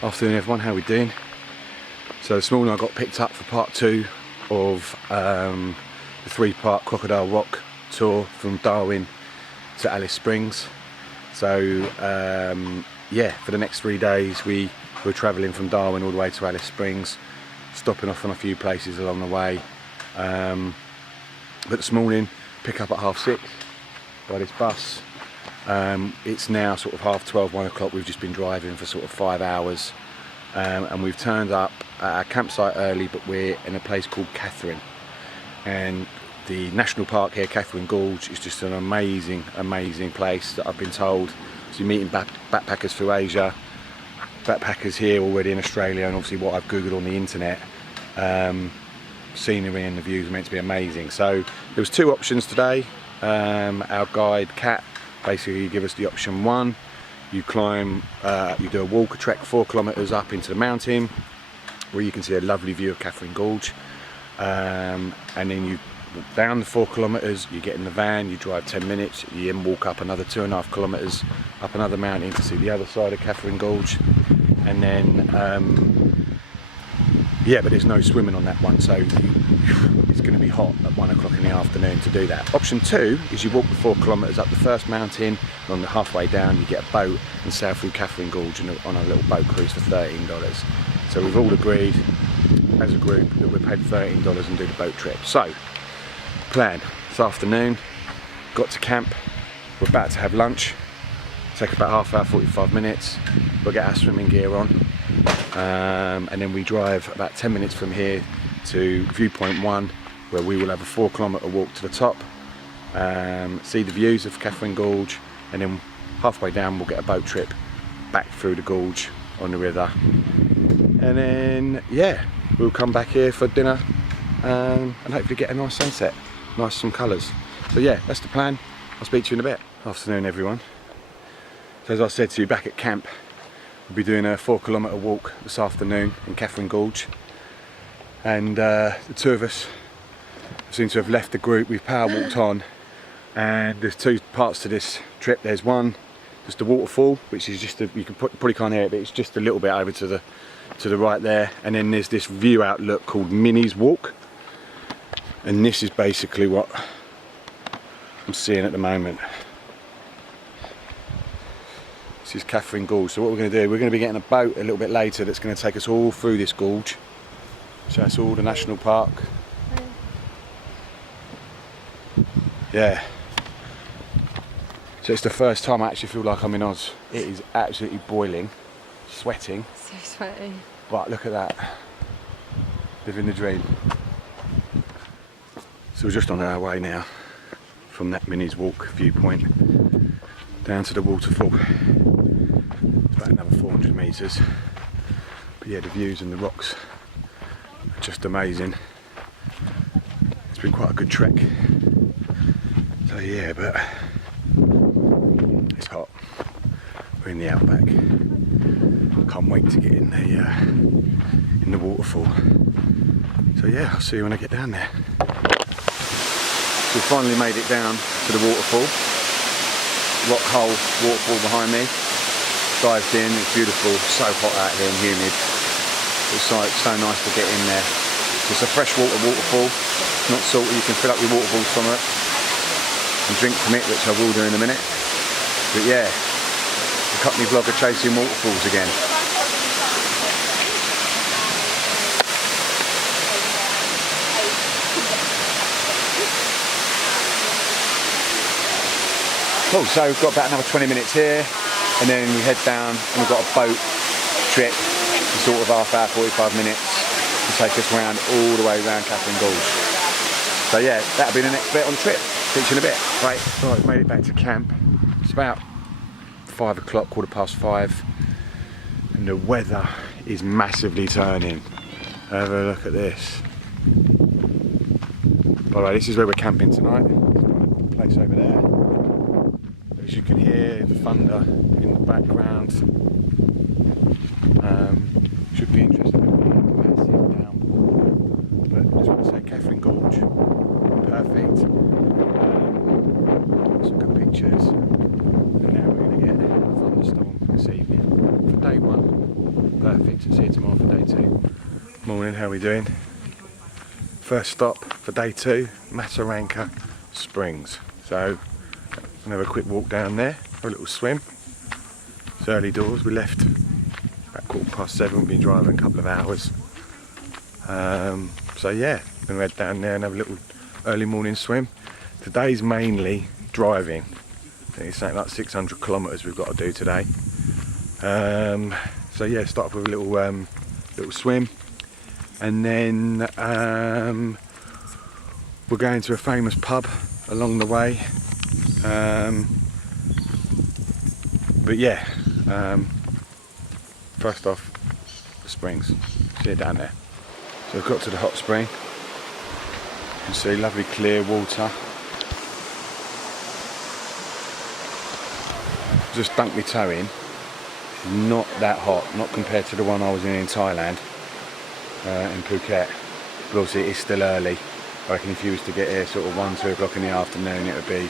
Afternoon everyone, how are we doing? So this morning I got picked up for part 2 of the 3-part Crocodile Rock tour from Darwin to Alice Springs. So yeah, for the next 3 days we were travelling from Darwin all the way to Alice Springs, stopping off on a few places along the way. But this morning, pick up at 6:30 by this bus. It's now sort of 12:30, 1 o'clock. We've just been driving for sort of 5 hours, and we've turned up at our campsite early, but we're in a place called Katherine, and the national park here, Katherine Gorge, is just an amazing place that I've been told. So you're meeting backpackers through Asia, backpackers here already in Australia, and obviously what I've googled on the internet, scenery and the views are meant to be amazing. So there was 2 options today. Our guide Kat basically give us the option 1. You climb, you do a walk, a trek 4 kilometres up into the mountain where you can see a lovely view of Katherine Gorge, and then you walk down the 4 kilometres, you get in the van, you drive 10 minutes, you then walk up another 2.5 kilometres up another mountain to see the other side of Katherine Gorge, and then yeah, but there's no swimming on that one, so it's going to be hot at 1 o'clock in the afternoon to do that. Option 2 is you walk the 4 kilometres up the first mountain, and on the halfway down you get a boat and sail through Katherine Gorge on a little boat cruise for $13. So we've all agreed as a group that we'll pay $13 and do the boat trip. So, plan, this afternoon, got to camp, we're about to have lunch, take about half hour, 45 minutes, we'll get our swimming gear on, and then we drive about 10 minutes from here to viewpoint 1, where we will have a 4 kilometre walk to the top, see the views of Katherine Gorge, and then halfway down we'll get a boat trip back through the gorge on the river, and then yeah, we'll come back here for dinner, and hopefully get a nice sunset, nice some colours. So yeah, that's the plan. I'll speak to you in a bit. Afternoon everyone. So as I said to you, back at camp, we'll be doing a 4 kilometre walk this afternoon in Katherine Gorge, and the 2 of us seem to have left the group. We've power walked on, and there's 2 parts to this trip. There's one, just a waterfall, which is just you can probably can't hear it, but it's just a little bit over to the right there, and then there's this view outlook called Minnie's Walk, and this is basically what I'm seeing at the moment. This is Katherine Gorge. So what we're going to do, we're going to be getting a boat a little bit later that's going to take us all through this gorge. So that's all the national park. Yeah. So it's the first time I actually feel like I'm in Oz. It is absolutely boiling, sweating. So sweaty. But look at that. Living the dream. So we're just on our way now from that Minnie's Walk viewpoint down to the waterfall. It's about another 400 metres. But yeah, the views and the rocks are just amazing. It's been quite a good trek. So yeah, but it's hot. We're in the outback. Can't wait to get in the waterfall. So yeah, I'll see you when I get down there. So we finally made it down to the waterfall. Rock hole waterfall behind me. Dived in, it's beautiful, so hot out here and humid. It's so nice to get in there. It's a freshwater waterfall, not salty, you can fill up your water balls from it and drink from it, which I will do in a minute. But yeah, the company vlogger chasing waterfalls again. Cool, so we've got about another 20 minutes here, and then we head down and we've got a boat trip for sort of half hour, 45 minutes to take us round all the way around Katherine Gorge. So yeah, that'll be the next bit on the trip. See you in a bit. Right, so I've made it back to camp. It's about 5 o'clock, 5:15, and the weather is massively turning. Have a look at this. By the way, this is where we're camping tonight. There's a place over there. As you can hear the thunder in the background. Should be interesting if we have massive downpour. But I just want to say Katherine Gorge, perfect. Some good pictures. And now we're going to get a thunderstorm this evening for day 1. Perfect. See you tomorrow for day 2. Morning, how are we doing? First stop for day 2, Masaranka Springs. So, I'm gonna have a quick walk down there, a little swim. It's early doors, we left about 7:15, we've been driving a couple of hours. So yeah, I'm gonna head down there and have a little early morning swim. Today's mainly driving. I think it's something like 600 kilometres we've got to do today. So yeah, start off with a little swim, and then we're going to a famous pub along the way. But yeah, first off, the springs. See it down there. So I've got to the hot spring. You can see lovely clear water. Just dunked my toe in. Not that hot, not compared to the one I was in Thailand, in Phuket. But obviously it is still early. I reckon if you was to get here sort of 1-2 o'clock in the afternoon, it would be,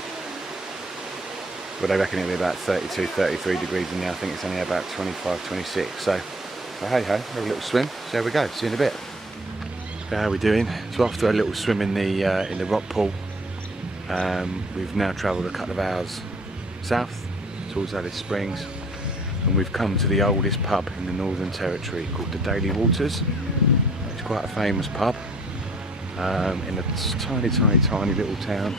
well, they reckon it would be about 32, 33 degrees in there. I think it's only about 25, 26. So hey ho, have a little swim, see how we go, see you in a bit. So how are we doing? So after a little swim in the rock pool, we've now travelled a couple of hours south towards Alice Springs, and we've come to the oldest pub in the Northern Territory called the Daly Waters. It's quite a famous pub in a tiny little town.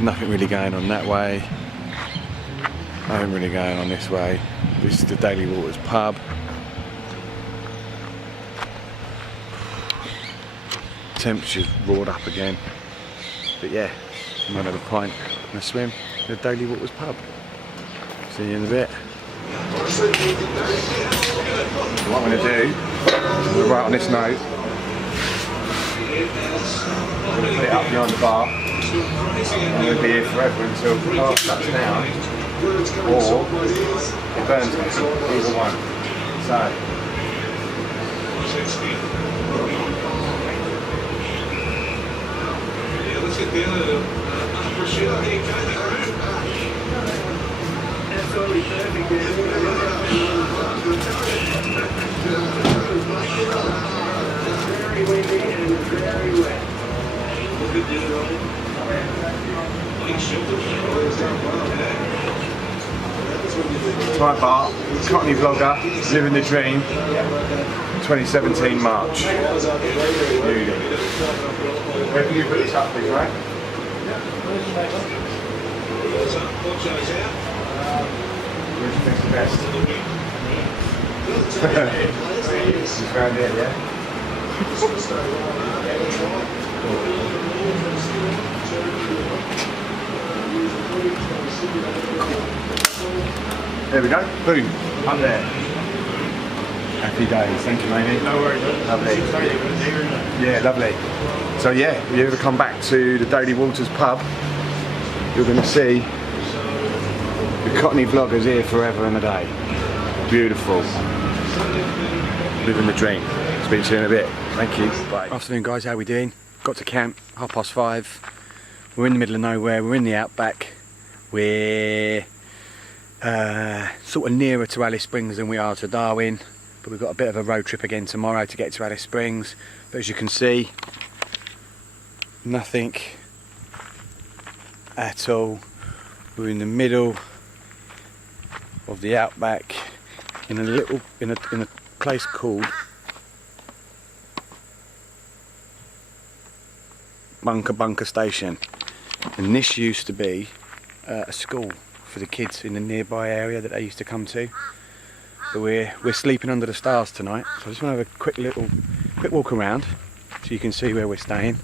Nothing really going on that way, nothing really going on this way. This is the Daly Waters pub. Temperature's roared up again, but yeah, I'm gonna have a pint and a swim in the Daly Waters pub. See you in a bit. So what I'm going to do, I'm going to write on this note, I'm going to put it up behind the bar. I'm going to be here forever until the bar shuts down, or it burns me, either one. So, very windy and very wet. Thai bar, Cockney vlogger, living the dream. 2017 March. Beauty. Where can you put this up, please, right? Which do you think's the best? You found it, yeah? There we go. Boom. Up there. Happy days. Thank you, matey. No worries. Lovely. Yeah, lovely. So yeah, if you ever come back to the Daly Waters pub, you're going to see the Cockney vloggers here forever and a day. Beautiful. Living the dream. Speak to you in a bit. Thank you. Bye. Afternoon, guys. How are we doing? Got to camp, 5:30. We're in the middle of nowhere. We're in the outback. We're sort of nearer to Alice Springs than we are to Darwin, but we've got a bit of a road trip again tomorrow to get to Alice Springs. But as you can see, nothing at all. We're in the middle of the outback in a place called Bunker Station, and this used to be a school for the kids in the nearby area that they used to come to. But we're sleeping under the stars tonight, so I just want to have a quick walk around so you can see where we're staying.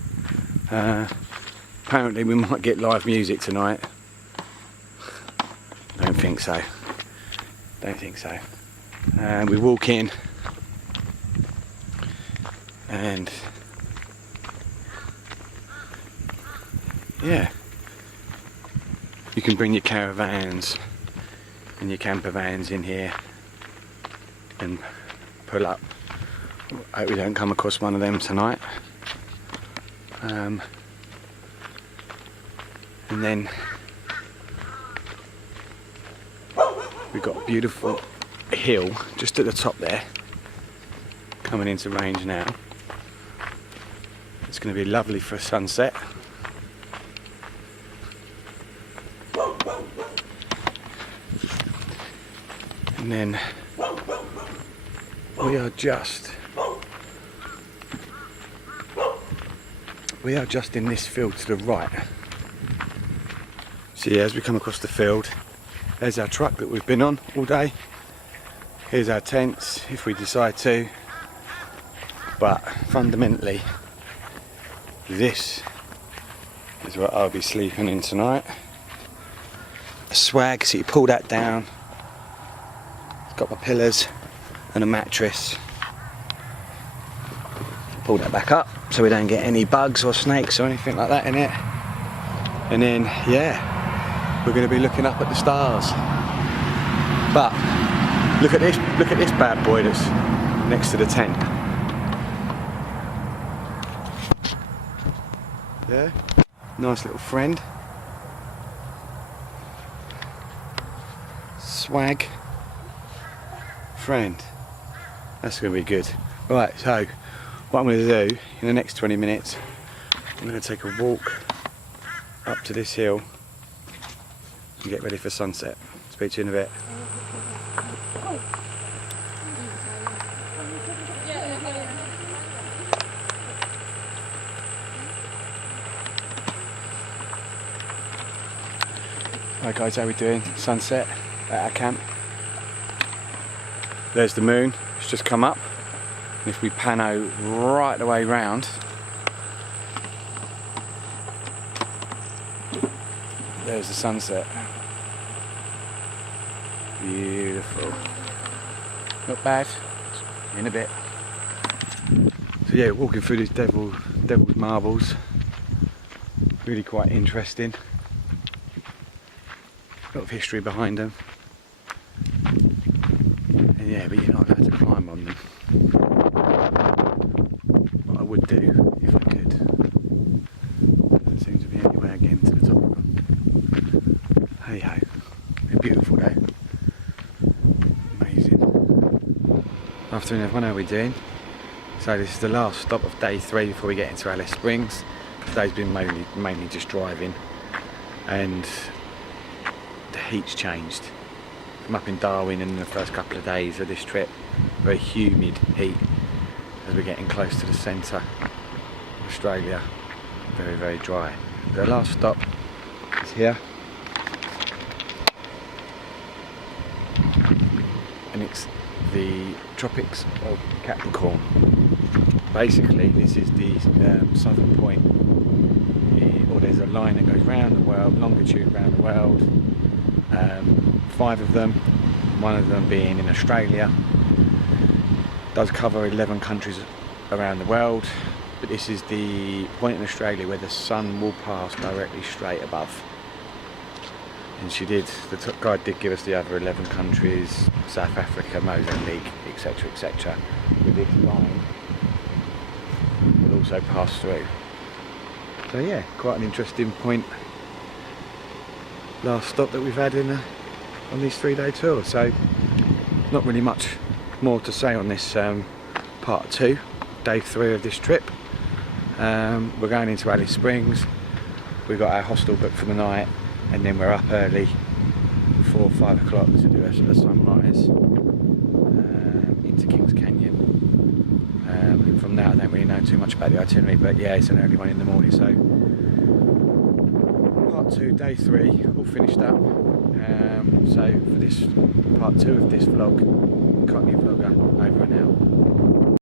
Apparently we might get live music tonight. Don't think so. And we walk in, and yeah, you can bring your caravans and your camper vans in here and pull up. I hope we don't come across one of them tonight. And then we've got beautiful hill just at the top there, coming into range now. It's going to be lovely for a sunset. And then we are just in this field to the right. So yeah, as we come across the field, there's our truck that we've been on all day. Here's our tents if we decide to. But fundamentally, this is what I'll be sleeping in tonight. A swag, so you pull that down. It's got my pillars and a mattress. Pull that back up so we don't get any bugs or snakes or anything like that in it. And then, yeah, we're going to be looking up at the stars. But look at this bad boy that's next to the tent. Yeah, nice little friend. Swag friend. That's going to be good. Right, so what I'm going to do in the next 20 minutes, I'm going to take a walk up to this hill and get ready for sunset. Speak to you in a bit. Right guys, how we doing? Sunset at our camp. There's the moon, it's just come up. And if we pan out right the way round, there's the sunset. Beautiful. Not bad. In a bit. So yeah, walking through these devil's marbles. Really quite interesting. A lot of history behind them. And yeah, but you're not allowed to climb on them. What I would do if I could. Doesn't seem to be any way again to the top of them. Hey ho. They're beautiful though. Amazing. Afternoon everyone, how are we doing? So this is the last stop of day 3 before we get into Alice Springs. Today's been mainly just driving, and the heat's changed. I'm up in Darwin in the first couple of days of this trip. Very humid heat as we're getting close to the centre of Australia. Very, very dry. The last stop is here. And it's the tropics of Capricorn. Basically, this is the southern point, or there's a line that goes round the world, longitude around the world. 5 of them, one of them being in Australia. Does cover 11 countries around the world, but this is the point in Australia where the sun will pass directly straight above. And the guide did give us the other 11 countries, South Africa, Mozambique, etc, etc. With this line will also pass through. So yeah, quite an interesting point. Last stop that we've had on this 3-day tour, so not really much more to say on this part 2, day 3 of this trip. We're going into Alice Springs. We've got our hostel booked for the night, and then we're up early, 4 or 5 o'clock, to do a sunrise into Kings Canyon. And from there I don't really know too much about the itinerary, but yeah, it's an early one in the morning, so part 2, day 3, all finished up. So for this part 2 of this vlog, Cockney Vlogger, over and out.